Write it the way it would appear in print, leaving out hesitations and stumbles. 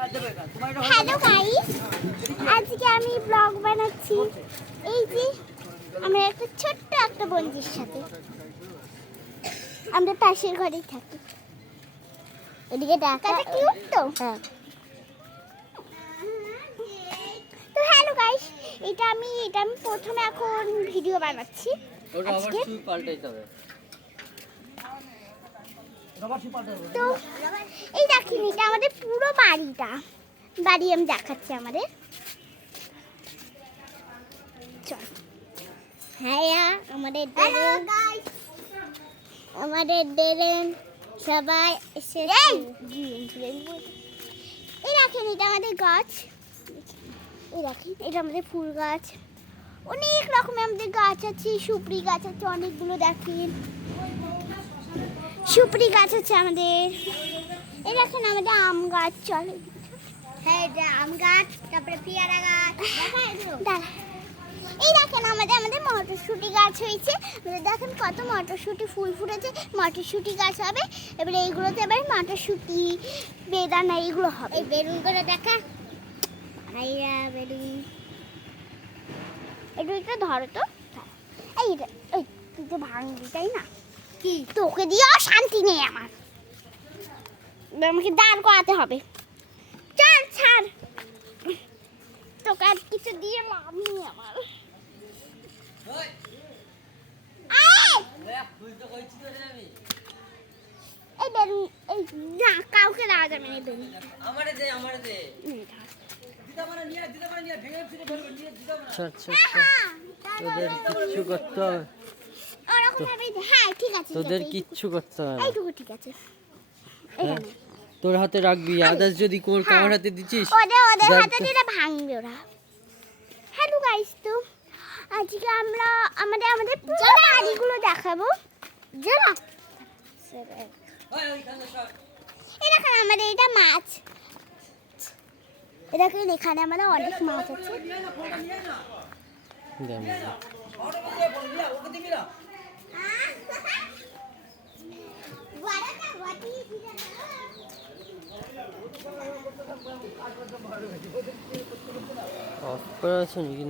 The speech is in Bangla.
হ্যালো গাইস, আজকে আমি ব্লগ বানাচ্ছি। এই যে আমরা একটা ছোট্ট একটা বন্ধুর সাথে, আমরা পাশের ঘরেই থাকি। এদিকে দেখা কিউট তো। হ্যাঁ, তো হ্যালো গাইস, এটা আমি প্রথমে এখন ভিডিও বানাচ্ছি। আজকে তো এই দেখেন, এটা আমাদের পুরো বাড়ি আমি দেখাচ্ছি আমাদের। চল, হ্যাঁ আমাদের ডেরেন সবাই এই দেখেন, এটা আমাদের গাছ। এই দেখেন, এটা আমাদের ফুল গাছ। অনেক রকমের আমাদের গাছ আছে, সুপারি গাছ আছে অনেকগুলো। দেখেন, সুপারি গাছ আছে আমাদের। এই দেখেন আমাদের আম গাছ। চলে, হ্যাঁ এটা আম গাছ, তারপরে পেয়ারা গাছ। এই দেখেন আমাদের মটরশুঁটি গাছ হয়েছে। দেখেন কত মটরশুঁটি ফুল ফুটেছে। মটরশুঁটি গাছ হবে, এবারে এইগুলোতে এবার মটরশুঁটি বেদানা এইগুলো হবে। এই বেলুনগুলো দেখা, বেলুন এটা ধরো তো। এই তুই তো ভাঙবি তাই না? কি তোকে দিয়েও শান্তি নেই আমার, আমাকে দাঁড় করাতে হবে। চল ছাড়, তোকে আর কিছু দিয়ে লাভ নেই আমার। এই বেলুন, এই না কাউকে দেওয়া যাবে না। বেলুন আমারে দে তোদের কিচ্ছু করতে হবে। হ্যাঁ ঠিক আছে, তোদের কিচ্ছু করতে হবে। এইটুকু ঠিক আছে। তোর হাতে রাখবি, আদার্স যদি কোর কামার হাতে দিছিস ওদের হাতে দিলে ভাঙবে ওরা। হ্যালো গাইস, তো আজকে আমরা আমাদের পুরো বাড়িগুলো দেখাবো। চলো, এই দেখেন আমাদের এটা মাছ। দেখেন এখানে আমাদের অনেক মাছ আছে। অফ করা আছে নাকি?